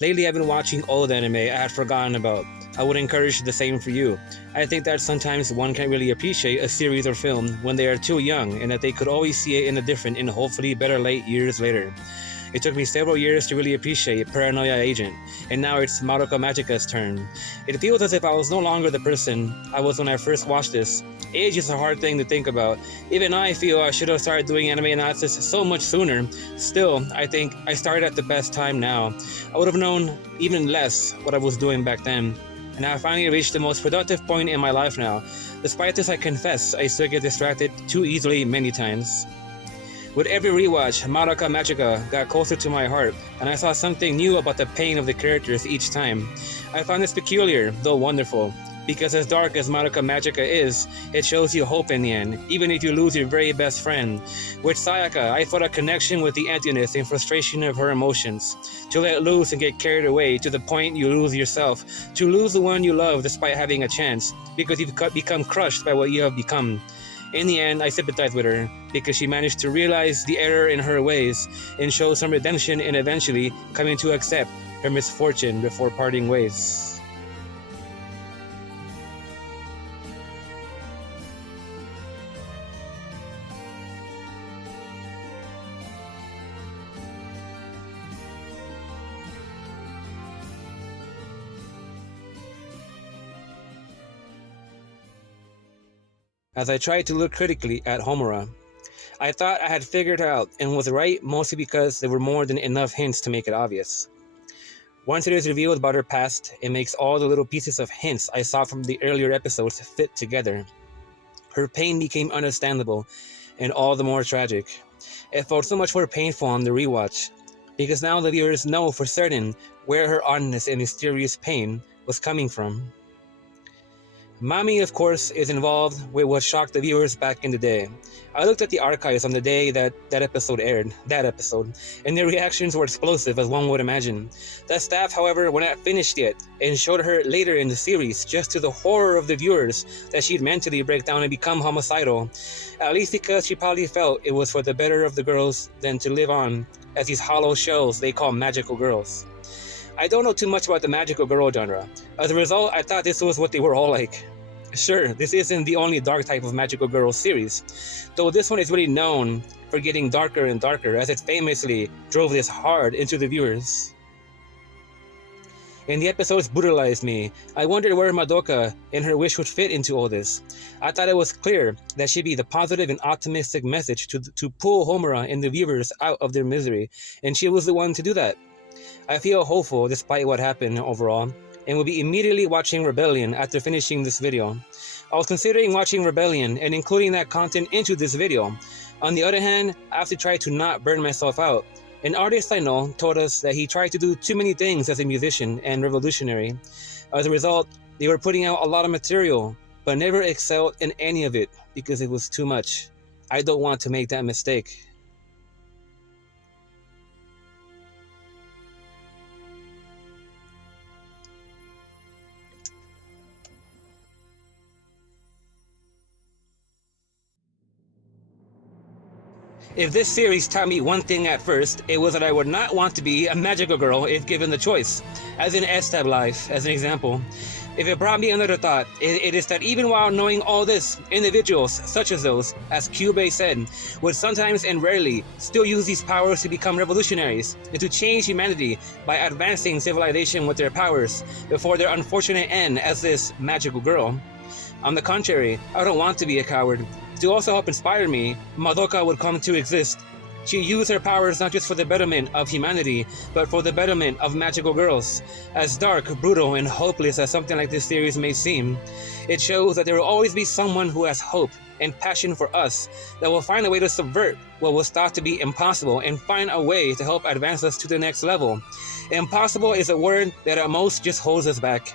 Lately, I've been watching old anime I had forgotten about. I would encourage the same for you. I think that sometimes one can't really appreciate a series or film when they are too young and that they could always see it in a different and hopefully better light years later. It took me several years to really appreciate Paranoia Agent, and now it's Madoka Magica's turn. It feels as if I was no longer the person I was when I first watched this. Age is a hard thing to think about. Even I feel I should have started doing anime analysis so much sooner. Still, I think I started at the best time now. I would have known even less what I was doing back then. And I finally reached the most productive point in my life now. Despite this, I confess I still get distracted too easily many times. With every rewatch, Madoka Magica got closer to my heart, and I saw something new about the pain of the characters each time. I found this peculiar, though wonderful, because as dark as Madoka Magica is, it shows you hope in the end, even if you lose your very best friend. With Sayaka, I felt a connection with the emptiness and frustration of her emotions. To let loose and get carried away to the point you lose yourself, to lose the one you love despite having a chance, because you've become crushed by what you have become. In the end, I sympathize with her, because she managed to realize the error in her ways and show some redemption in eventually coming to accept her misfortune before parting ways. As I tried to look critically at Homura, I thought I had figured her out and was right mostly because there were more than enough hints to make it obvious. Once it is revealed about her past, it makes all the little pieces of hints I saw from the earlier episodes fit together. Her pain became understandable and all the more tragic. It felt so much more painful on the rewatch, because now the viewers know for certain where her oddness and mysterious pain was coming from. Mami, of course, is involved with what shocked the viewers back in the day. I looked at the archives on the day that episode aired, and their reactions were explosive as one would imagine. The staff, however, were not finished yet, and showed her later in the series, just to the horror of the viewers, that she'd mentally break down and become homicidal. At least because she probably felt it was for the better of the girls than to live on as these hollow shells they call magical girls. I don't know too much about the magical girl genre. As a result, I thought this was what they were all like. Sure, this isn't the only dark type of magical girl series, though this one is really known for getting darker and darker, as it famously drove this hard into the viewers. And the episodes brutalized me. I wondered where Madoka and her wish would fit into all this. I thought it was clear that she'd be the positive and optimistic message to pull Homura and the viewers out of their misery, and she was the one to do that. I feel hopeful despite what happened overall, and will be immediately watching Rebellion after finishing this video. I was considering watching Rebellion and including that content into this video. On the other hand, I have to try to not burn myself out. An artist I know told us that he tried to do too many things as a musician and revolutionary. As a result, they were putting out a lot of material, but never excelled in any of it because it was too much. I don't want to make that mistake. If this series taught me one thing at first, it was that I would not want to be a magical girl if given the choice, as in S-Tab Life, as an example. If it brought me another thought, it is that even while knowing all this, individuals such as those, as Kyubey said, would sometimes and rarely still use these powers to become revolutionaries and to change humanity by advancing civilization with their powers before their unfortunate end as this magical girl. On the contrary, I don't want to be a coward. To also help inspire me, Madoka would come to exist. She used her powers not just for the betterment of humanity, but for the betterment of magical girls. As dark, brutal, and hopeless as something like this series may seem, it shows that there will always be someone who has hope and passion for us that will find a way to subvert what was thought to be impossible and find a way to help advance us to the next level. Impossible is a word that at most just holds us back.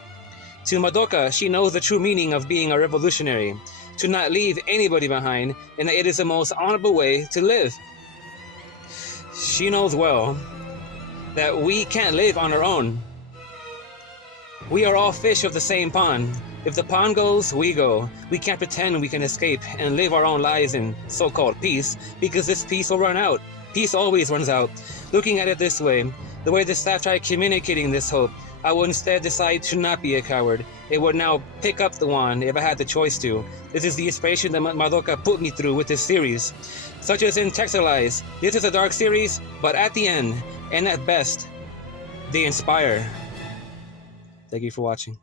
To Madoka, she knows the true meaning of being a revolutionary, to not leave anybody behind, and that it is the most honorable way to live. She knows well that we can't live on our own. We are all fish of the same pond. If the pond goes, we go. We can't pretend we can escape and live our own lives in so-called peace, because this peace will run out. Peace always runs out. Looking at it this way, The way the staff tried communicating this hope, I would instead decide to not be a coward. It would now pick up the wand if I had the choice to. This is the inspiration that Madoka put me through with this series. Such as in Textualize, this is a dark series, but at the end, and at best, they inspire. Thank you for watching.